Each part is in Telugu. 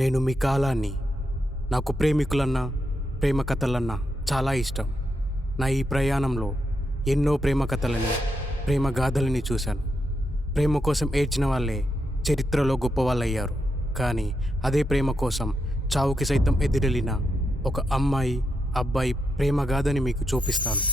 నేను మీ కాలాన్ని. నాకు ప్రేమికులన్నా ప్రేమ కథలన్నా చాలా ఇష్టం. నా ఈ ప్రయాణంలో ఎన్నో ప్రేమ కథలని ప్రేమ గాథలని చూశాను. ప్రేమ కోసం ఏడ్చిన వాళ్ళే చరిత్రలో గొప్పవాళ్ళయ్యారు. కానీ అదే ప్రేమ కోసం చావుకి సైతం ఎదురెళ్ళిన ఒక అమ్మాయి అబ్బాయి ప్రేమ గాథని మీకు చూపిస్తాను.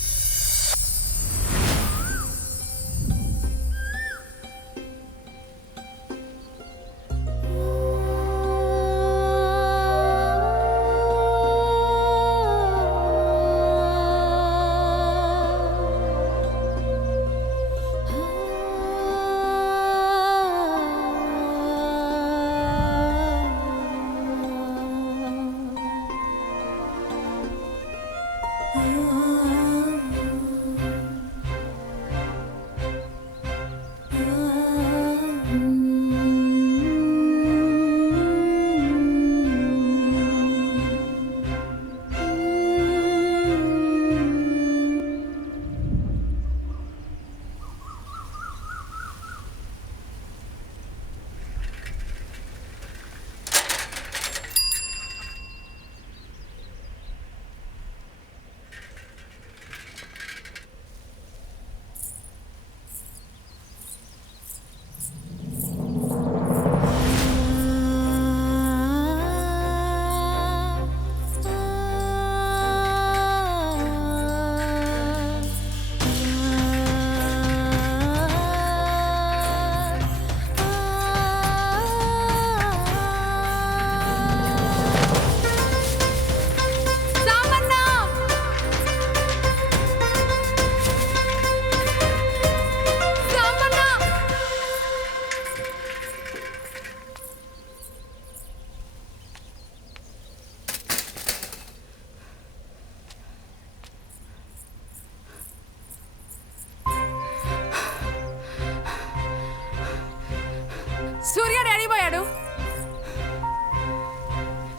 సూర్య డాడీ పోయాడు.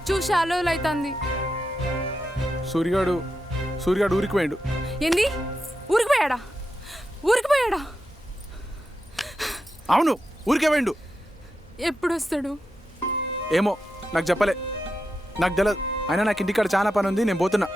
చూసి ఆలోచనైతుంది. సూర్యగాడు ఊరికి పోయాడు. ఏంది? ఊరికి పోయాడా? ఊరికి పోయాడా? అవును, ఊరికే పోయిండు. ఎప్పుడు వస్తాడు? ఏమో నాకు చెప్పలే, నాకు తెలియదు. అయినా నాకు ఇంటికాడ చాలా పని ఉంది, నేను పోతున్నా.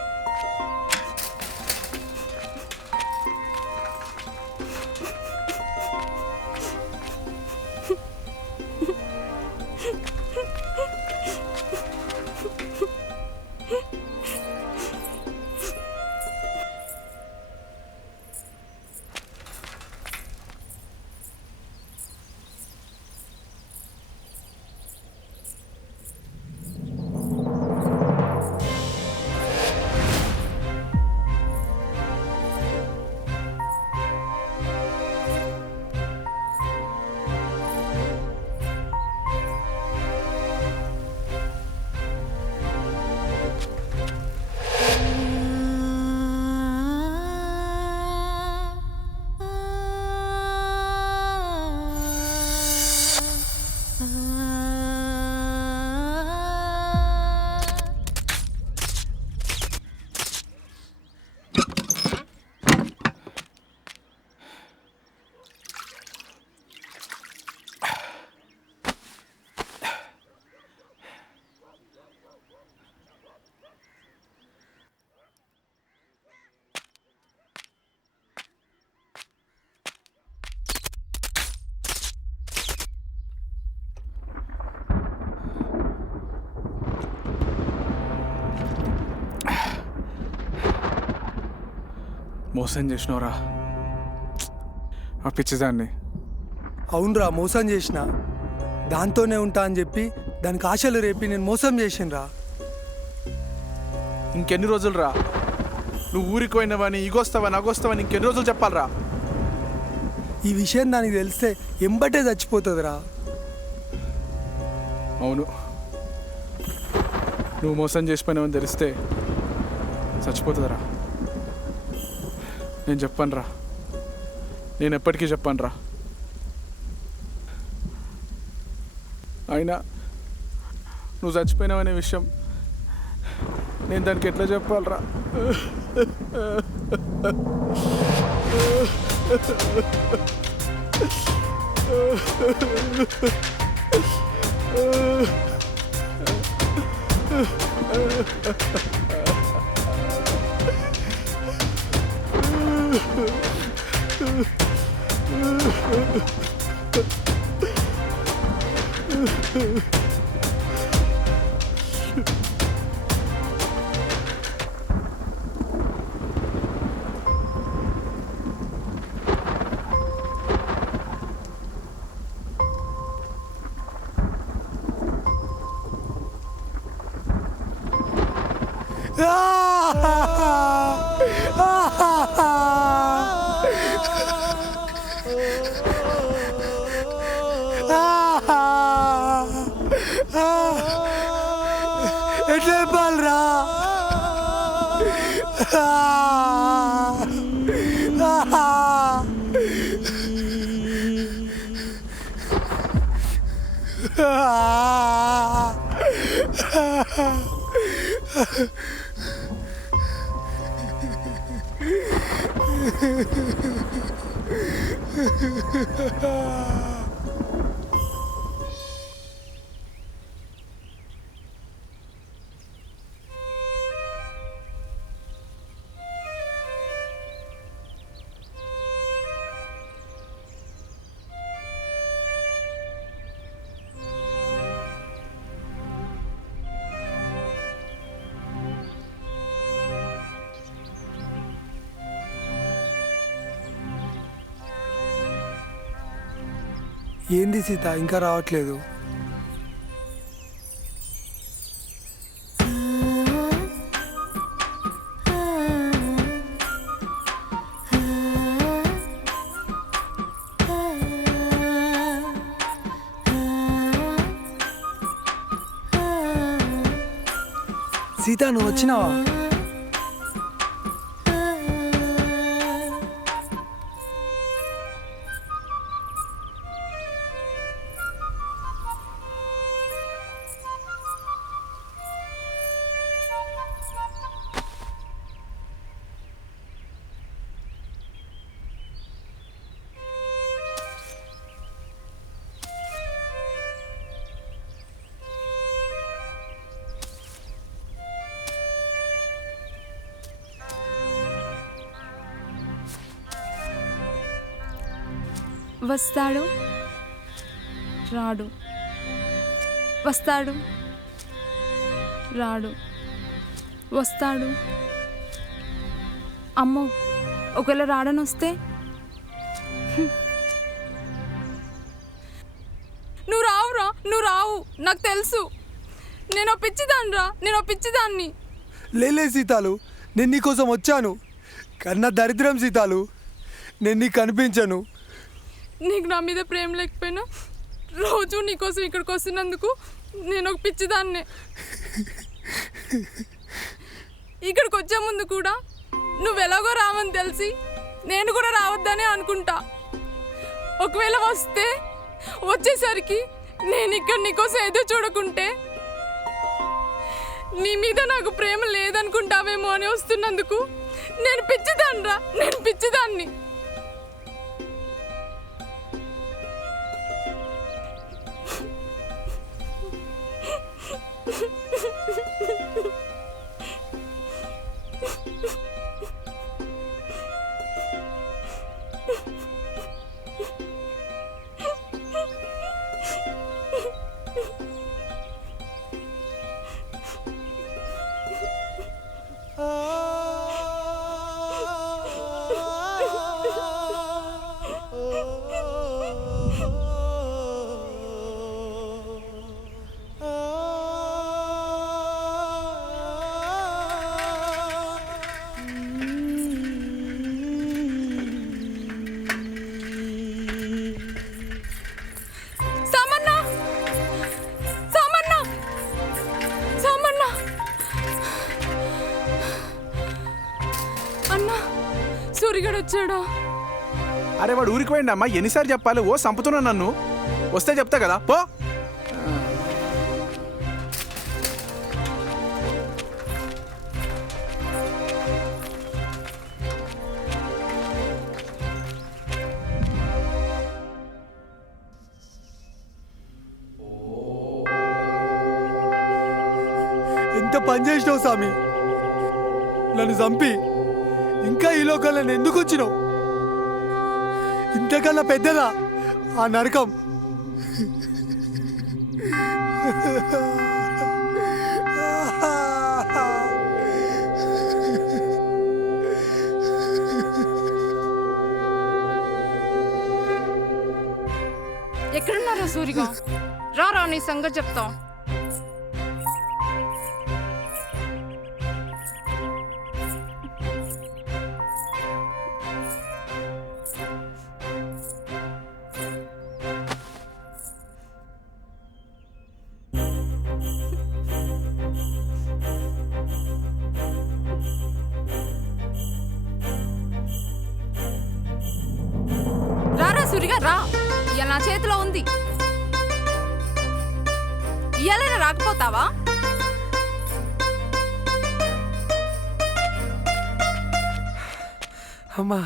మోసం చేసినవరా ఆ పిచ్చిదాన్ని. అవునరా, మోసం చేసిన. దాంతోనే ఉంటా అని చెప్పి దానికి ఆశలు రేపి నేను మోసం చేసినరా. ఇంకెన్ని రోజులు రా నువ్వు ఊరికి పోయినవని, ఇగొస్తావని అగొస్తావని ఇంకెన్ని రోజులు చెప్పాలరా? ఈ విషయం దానికి తెలిస్తే ఎంబటే చచ్చిపోతుందిరా. అవును, నువ్వు మోసం చేసిపోయినావని తెలిస్తే చచ్చిపోతుందిరా. నేను చెప్పనురా, నేను ఎప్పటికీ చెప్పనురా. అయినా నువ్వు చచ్చిపోయినావనే విషయం నేను దానికి ఎట్లా చెప్పాలరా? ఎట్లా చెప్పాలరా? ఏంది సీత ఇంకా రావట్లేదు? సీత నువ్వు వచ్చినావా? వస్తాడు రాడు, వస్తాడు రాడు, వస్తాడు. అమ్మో, ఒకవేళ రాడని వస్తే? నువ్వు రావురా, నువ్వు రావు, నాకు తెలుసు. నేను పిచ్చిదాన్నిరా, నేను పిచ్చిదాన్ని. లేలే సీతాలు, నేను నీకోసం వచ్చాను. కన్నా దరిద్రం సీతాలు, నేను నీకు కనిపించను. నీకు నా మీద ప్రేమ లేకపోయినా రోజు నీకోసం ఇక్కడికి వస్తున్నందుకు నేను ఒక పిచ్చిదాన్నే. ఇక్కడికి వచ్చే ముందు కూడా నువ్వు ఎలాగో రావని తెలిసి నేను కూడా రావద్దనే అనుకుంటా. ఒకవేళ వస్తే వచ్చేసరికి నేను ఇక్కడ నీకోసం ఎదురు చూడకుంటే నీ మీద నాకు ప్రేమ లేదనుకుంటావేమో అని వస్తున్నందుకు నేను పిచ్చిదాన్నిరా, నేను పిచ్చిదాన్ని. సూరిగడు వచ్చాడా? అరే వాడు ఊరికి పోయిండి అమ్మా, ఎన్నిసార్లు చెప్పాలి? ఓ సంపుతున్నా నన్ను. వస్తే చెప్తా కదా, పో. పని చేసినావు స్వామి. నన్ను చంపి ఇంకా ఈ లోకంలో నన్ను ఎందుకు వచ్చినావు? ఇంతకన్నా పెద్దదా ఆ నరకం? ఎక్కడున్నారా సూరిగా? రా నీ సంగతి చెప్తాం. రారా సూరిగా రా, ఇవాళ నా చేతిలో ఉంది. ఇవాళైనా రాకపోతావా? అమ్మా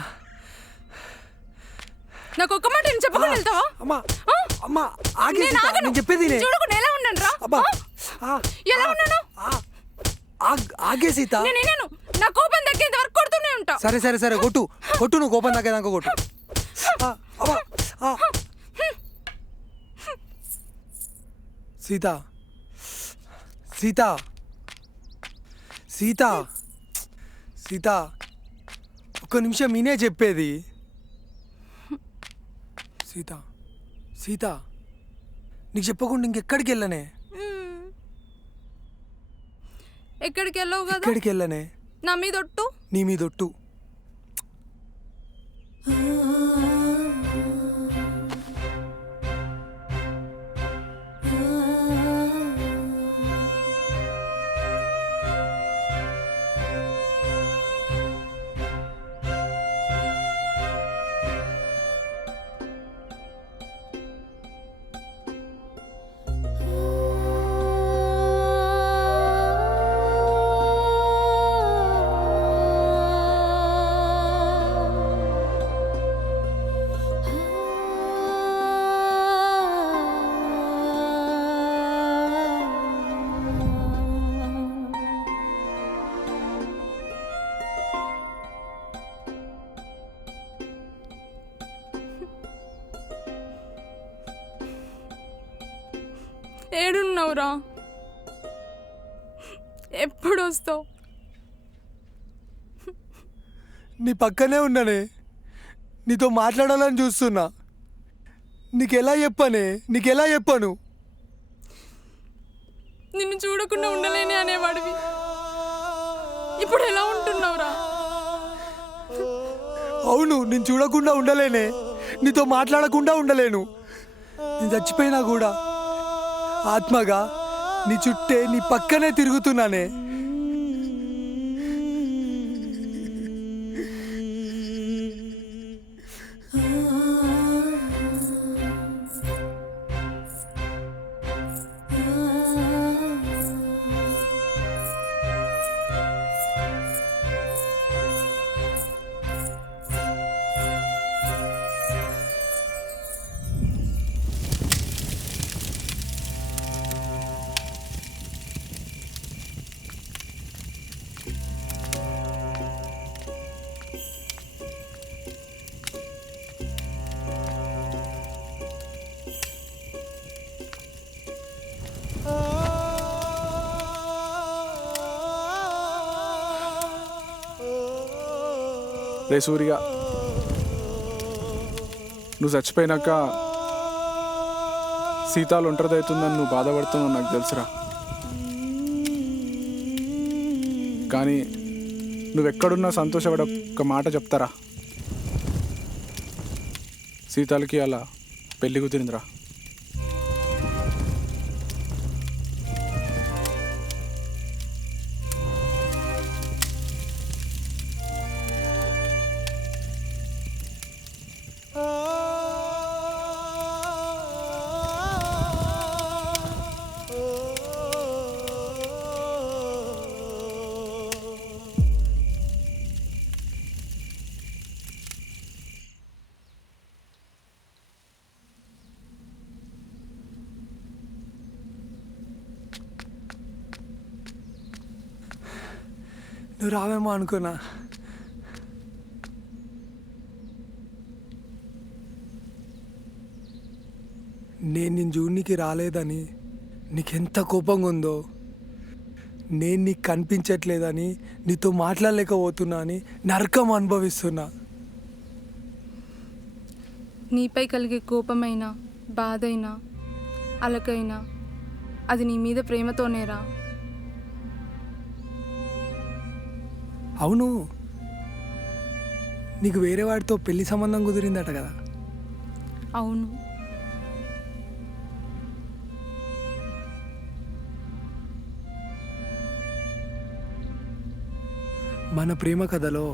నాకు ఒక్క మాట నేను చెప్పకుండా వెళ్తావా? అమ్మా ఆ? అమ్మా ఆగే నేను సీత, ఆగను. నేను చెప్పేది వినే. చూడకుండా ఎలా ఉన్నాను రా? అబ్బా ఆ? ఎలా ఉన్నాను? ఆగే సీత. నేను నా కోపం తగ్గేంత వరకు కొడుతూనే ఉంటా. సరే సరే సరే కొట్టు కొట్టు, నువ్వు కోపం తగ్గేదాకా కొట్టు. అబ్బా సీత సీత సీత సీత ఒక్క నిమిషం నేనే చెప్పేది. సీత సీత నీకు చెప్పకుండా ఇంకెక్కడికి వెళ్ళనే? ఎక్కడికి వెళ్ళవు కదా? ఎక్కడికి వెళ్ళనే? నా మీద ఒట్టు. నీ మీదొట్టు. ఏడున్నావురా? ఎప్పుడు వస్తావు? నీ పక్కనే ఉన్నానే, నీతో మాట్లాడాలని చూస్తున్నా. నీకెలా చెప్పను? నిన్ను చూడకుండా ఉండలేని అనేవాడివి, ఇప్పుడు ఎలా ఉంటున్నావురా? అవును, నేను చూడకుండా ఉండలేనే, నీతో మాట్లాడకుండా ఉండలేను. నేను చచ్చిపోయినా కూడా ఆత్మగా నీ చుట్టే, నీ పక్కనే తిరుగుతున్నానే. రే సూరిగా, నువ్వు చచ్చిపోయినాక సీతాలు ఒంటరిదవుతుందని నువ్వు బాధపడుతున్నావు నాకు తెలుసురా. కానీ నువ్వెక్కడున్నా సంతోషపడ ఒక మాట చెప్తారా? సీతాలకి అలా పెళ్లి కుదిరిందిరా. నువ్వు రావేమో అనుకున్నా. నేను నిన్ను చూడనీకి రాలేదని నీకెంత కోపంగా ఉందో, నేను నీకు కనిపించట్లేదని, నీతో మాట్లాడలేకపోతున్నా అని నరకం అనుభవిస్తున్నా. నీపై కలిగే కోపమైనా బాధైనా అలకైనా అది నీ మీద ప్రేమతోనేరా. అవును, నీకు వేరే వాడితో పెళ్లి సంబంధం కుదిరిందట కదా? అవును. మన ప్రేమ కథలో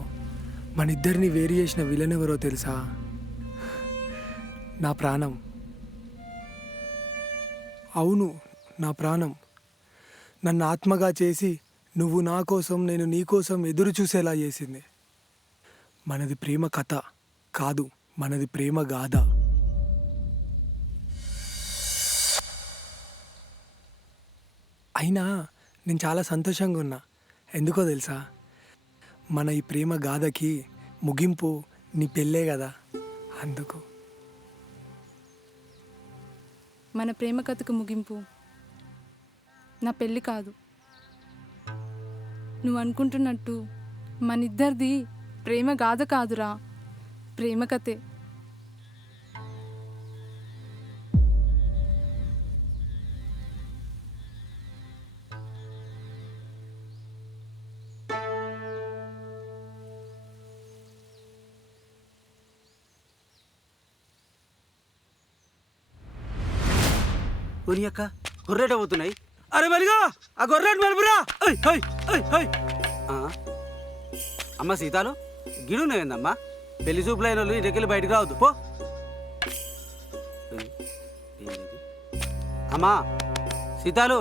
మన ఇద్దరిని వేరు చేసిన విలన్ ఎవరో తెలుసా? నా ప్రాణం. అవును, నా ప్రాణం. నన్ను ఆత్మగా చేసి నువ్వు నా కోసం నేను నీ కోసం ఎదురు చూసేలా చేసింది. మనది ప్రేమ కథ కాదు, మనది ప్రేమ గాథ. అయినా నేను చాలా సంతోషంగా ఉన్నా. ఎందుకో తెలుసా? మన ఈ ప్రేమ గాథకి ముగింపు నీ పెళ్ళే కదా, అందుకు. మన ప్రేమ కథకు ముగింపు నా పెళ్ళి కాదు. నువ్వు అనుకుంటున్నట్టు మనిద్దరిది ప్రేమ గాథ కాదురా, ప్రేమ కథే. ఉని అక్క గొర్రెట పోతున్నాయి. అరే మలిగా ఆ గొర్రెట్ మలుపురా. అమ్మ సీతాలు గిడున్నాయిందమ్మా. పెళ్లి చూపులైన వాళ్ళు ఇంటికెళ్ళి బయటకు రావద్దు పో. అమ్మా సీతాలు,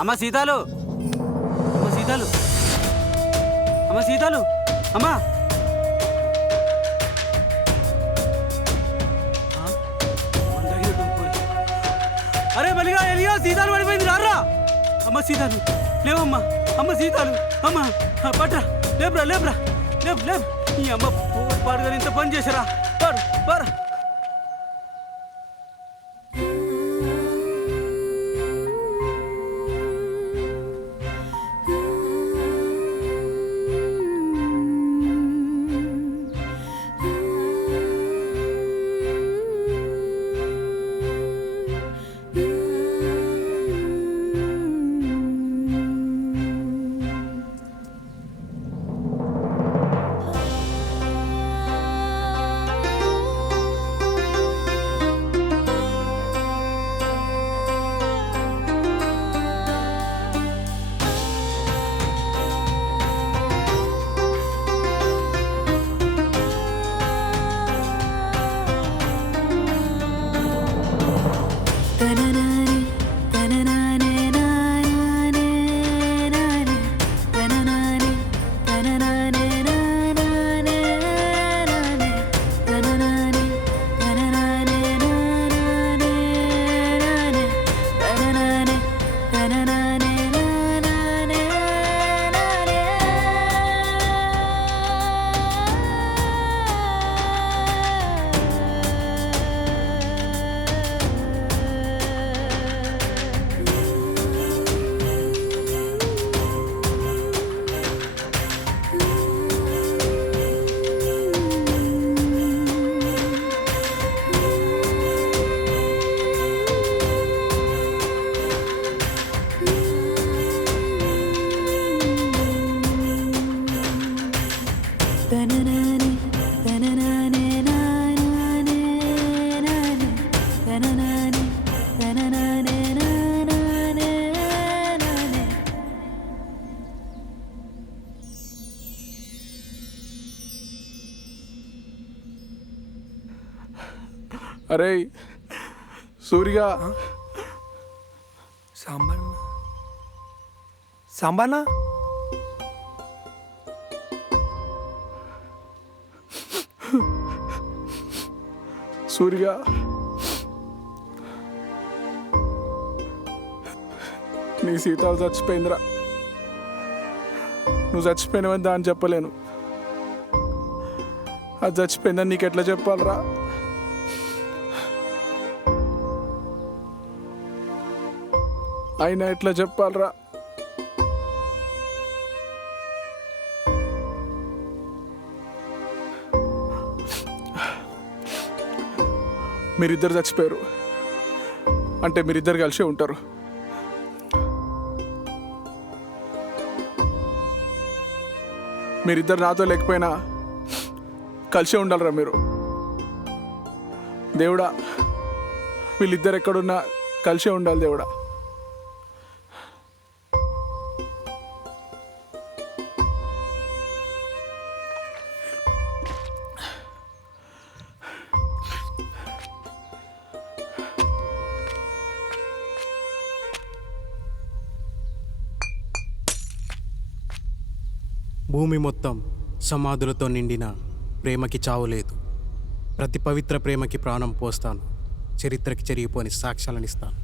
అమ్మ సీతాలు, అమ్మ సీతాలు, అమ్మ సీతాలు, అమ్మా. అరే మలిగా ఎలియా సీతాలు పడిపోయింది రారా. అమ్మ సీతాలు లేవమ్మా. అమ్మ సీతాలు, అమ్మ పట్రా, లేపురా లేపురా, లేపు లేపు. ఈ అమ్మ పాడుగా ఇంత పని చేసారా. పాడు పారా. అరే సూర్య, సాంబన్న సాంబన్న సూర్య నీ సీతాలు చచ్చిపోయిందిరా. నువ్వు చచ్చిపోయినవని దాన్ని చెప్పలేను. అది చచ్చిపోయిందని నీకు ఎట్లా చెప్పాలరా? అయినా ఎట్లా చెప్పాలరా? మీరిద్దరు చచ్చిపోయారు అంటే మీరిద్దరు కలిసే ఉంటారు. మీరిద్దరు నాతో లేకపోయినా కలిసే ఉండాలరా మీరు. దేవుడా, వీళ్ళిద్దరు ఎక్కడున్నా కలిసే ఉండాలి దేవుడా. భూమి మొత్తం సమాధులతో నిండిన ప్రేమకి చావు లేదు. ప్రతి పవిత్ర ప్రేమకి ప్రాణం పోస్తాను. చరిత్రకి చెరిగిపోని సాక్ష్యాలను ఇస్తాను.